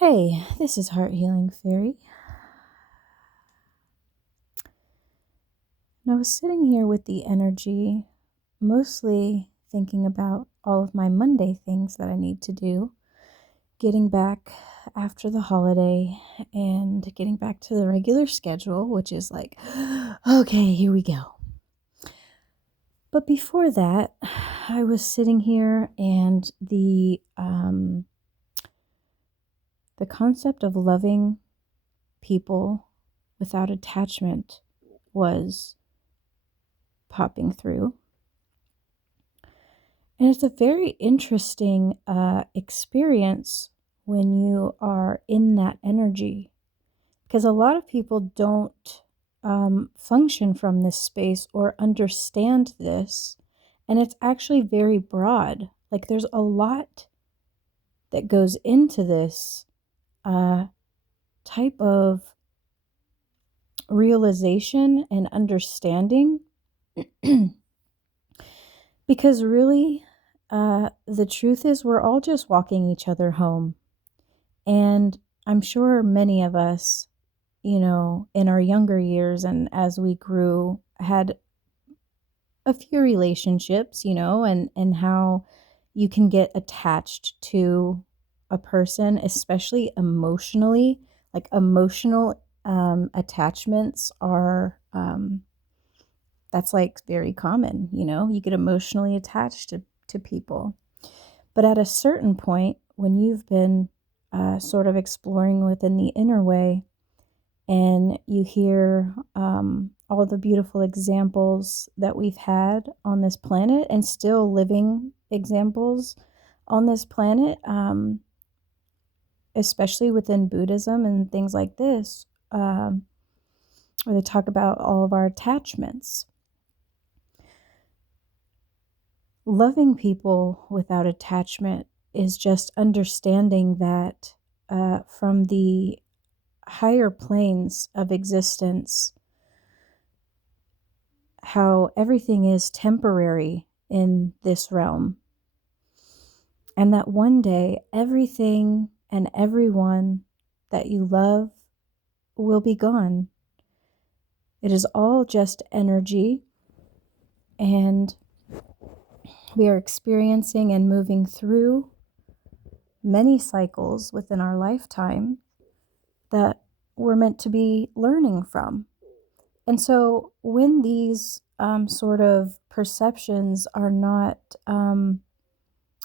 Hey, this is Heart Healing Fairy. And I was sitting here with the energy, mostly thinking about all of my Monday things that I need to do, getting back after the holiday and getting back to the regular schedule, which is like, okay, here we go. But before that, I was sitting here and the concept of loving people without attachment was popping through. And it's a very interesting experience when you are in that energy, because a lot of people don't function from this space or understand this. And it's actually very broad. Like there's a lot that goes into this type of realization and understanding. Because really, the truth is, we're all just walking each other home. And I'm sure many of us, in our younger years and as we grew, had a few relationships, and how you can get attached to a person, especially emotionally. Like emotional attachments are, that's like very common, you get emotionally attached to people. But at a certain point, when you've been sort of exploring within the inner way and you hear all the beautiful examples that we've had on this planet and still living examples on this planet, especially within Buddhism and things like this, where they talk about all of our attachments. Loving people without attachment is just understanding that from the higher planes of existence, how everything is temporary in this realm, and that one day everything and everyone that you love will be gone. It is all just energy, and we are experiencing and moving through many cycles within our lifetime that we're meant to be learning from. And so when these sort of perceptions are not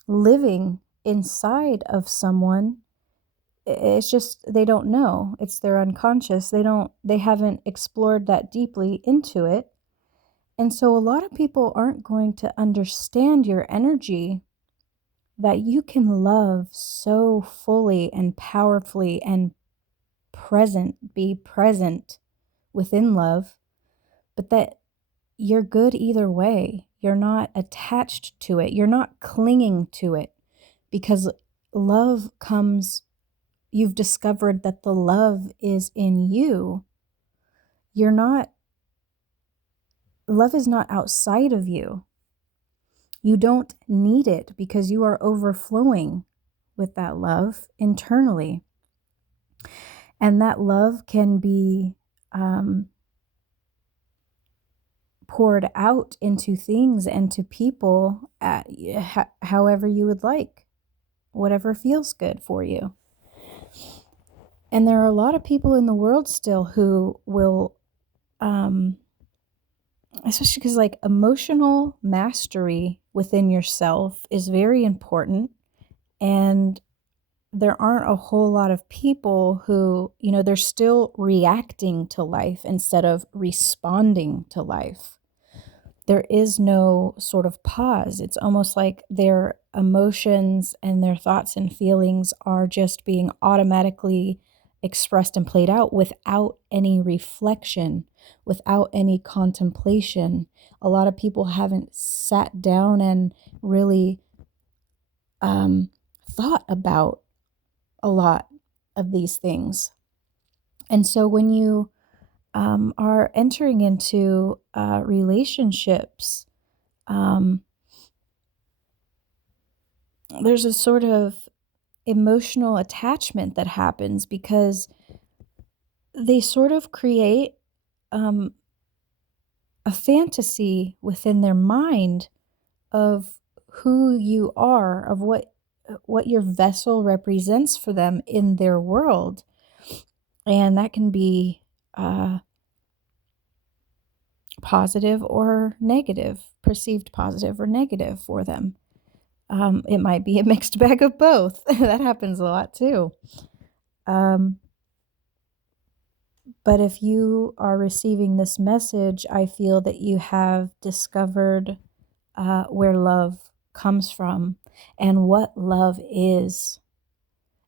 living inside of someone, it's just they don't know. It's their unconscious. They haven't explored that deeply into it. And so a lot of people aren't going to understand your energy, that you can love so fully and powerfully and be present within love, but that you're good either way. You're not attached to it. You're not clinging to it, because love comes, you've discovered that the love is in you. Love is not outside of you. You don't need it because you are overflowing with that love internally. And that love can be poured out into things and to people however you would like, whatever feels good for you. And there are a lot of people in the world still who will, especially because like emotional mastery within yourself is very important. And there aren't a whole lot of people who, they're still reacting to life instead of responding to life. There is no sort of pause. It's almost like their emotions and their thoughts and feelings are just being automatically expressed and played out without any reflection, without any contemplation. A lot of people haven't sat down and really thought about a lot of these things. And so when you are entering into relationships, there's a sort of emotional attachment that happens because they sort of create um, a fantasy within their mind of who you are, of what your vessel represents for them in their world. And that can be positive or negative, perceived positive or negative for them. It might be a mixed bag of both. That happens a lot too. Um, but if you are receiving this message, I feel that you have discovered where love comes from and what love is.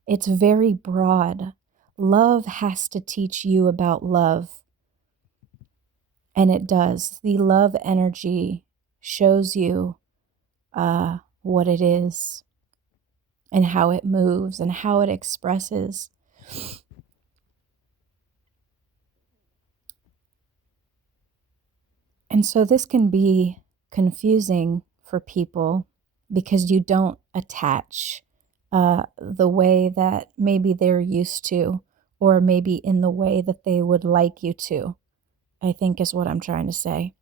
It's very broad. Love has to teach you about love. And it does. The love energy shows you what it is and how it moves and how it expresses. And so this can be confusing for people because you don't attach the way that maybe they're used to, or maybe in the way that they would like you to, I think is what I'm trying to say.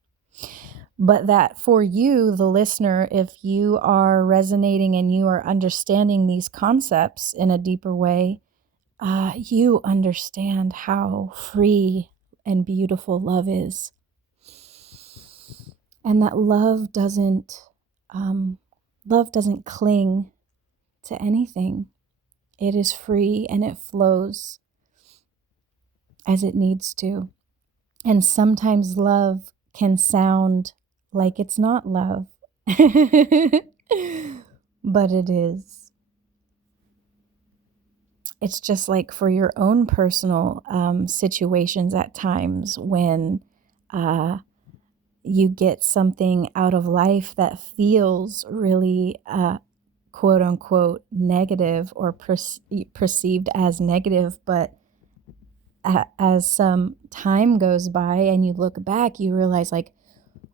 But that for you, the listener, if you are resonating and you are understanding these concepts in a deeper way, you understand how free and beautiful love is. And that love doesn't cling to anything. It is free and it flows as it needs to. And sometimes love can sound like it's not love, but it is. It's just like for your own personal situations at times when you get something out of life that feels really quote unquote negative or perceived as negative, but as some time goes by and you look back, you realize like,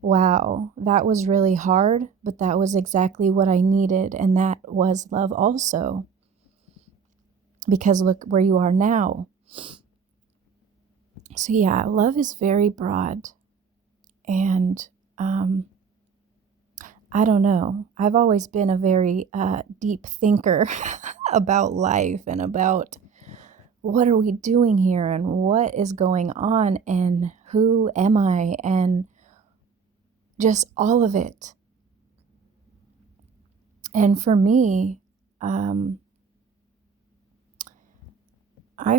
wow, that was really hard, but that was exactly what I needed. And that was love also. Because look where you are now. So yeah, love is very broad. And I don't know. I've always been a very deep thinker about life and about what are we doing here and what is going on and who am I and just all of it. And for me, I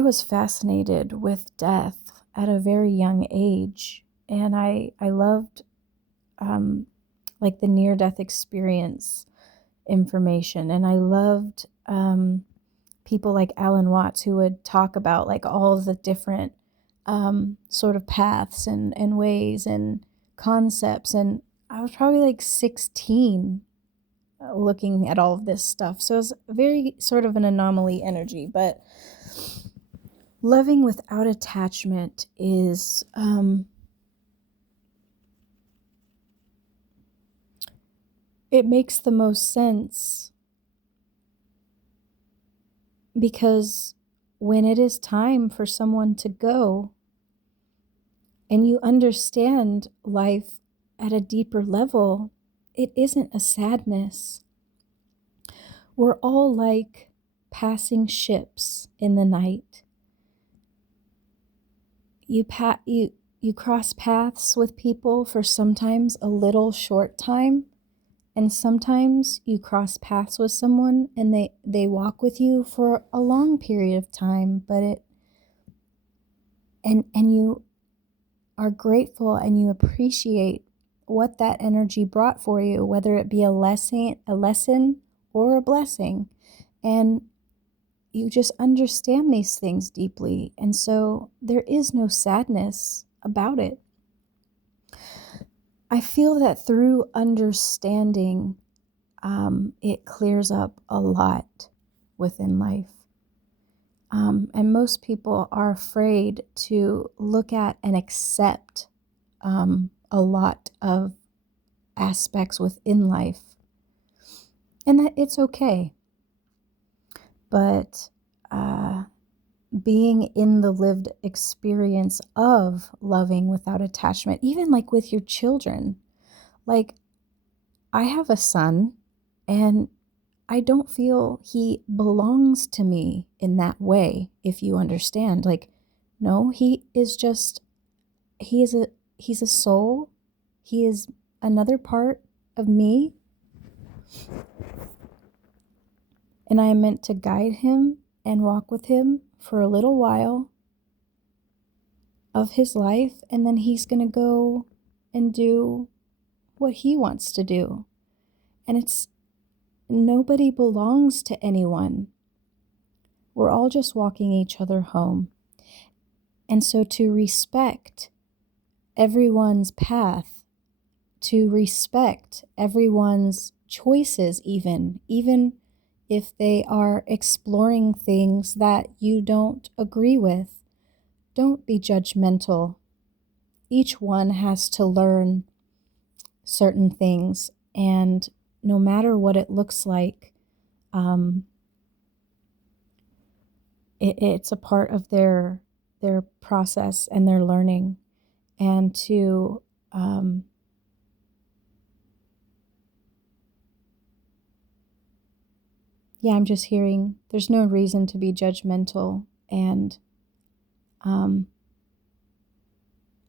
was fascinated with death at a very young age, and I loved like the near-death experience information, and I loved people like Alan Watts who would talk about like all the different sort of paths and ways and concepts. And I was probably like 16 looking at all of this stuff. So it was very sort of an anomaly energy. But loving without attachment is it makes the most sense because when it is time for someone to go and you understand life at a deeper level, it isn't a sadness. We're all like passing ships in the night. You cross paths with people for sometimes a little short time, and sometimes you cross paths with someone and they walk with you for a long period of time, but and you are grateful and you appreciate what that energy brought for you, whether it be a lesson or a blessing. And you just understand these things deeply. And so there is no sadness about it. I feel that through understanding, it clears up a lot within life. And most people are afraid to look at and accept a lot of aspects within life. And that it's okay. but being in the lived experience of loving without attachment, even like with your children. Like, I have a son, and I don't feel he belongs to me in that way, if you understand. Like, no, he is just, he's a soul. He is another part of me, and I am meant to guide him and walk with him for a little while of his life, and then he's going to go and do what he wants to do. And it's, nobody belongs to anyone. We're all just walking each other home. And so to respect everyone's path, to respect everyone's choices, even if they are exploring things that you don't agree with, don't be judgmental. Each one has to learn certain things, and no matter what it looks like, it's a part of their process and their learning. And to I'm just hearing there's no reason to be judgmental, and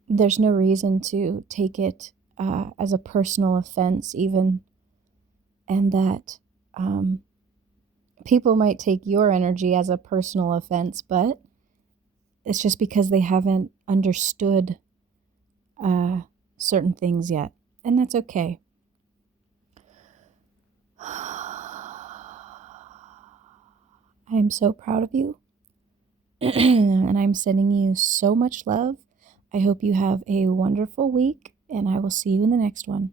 there's no reason to take it as a personal offense even, and that people might take your energy as a personal offense, but it's just because they haven't understood certain things yet, and that's okay. I am so proud of you, and I'm sending you so much love. I hope you have a wonderful week, and I will see you in the next one.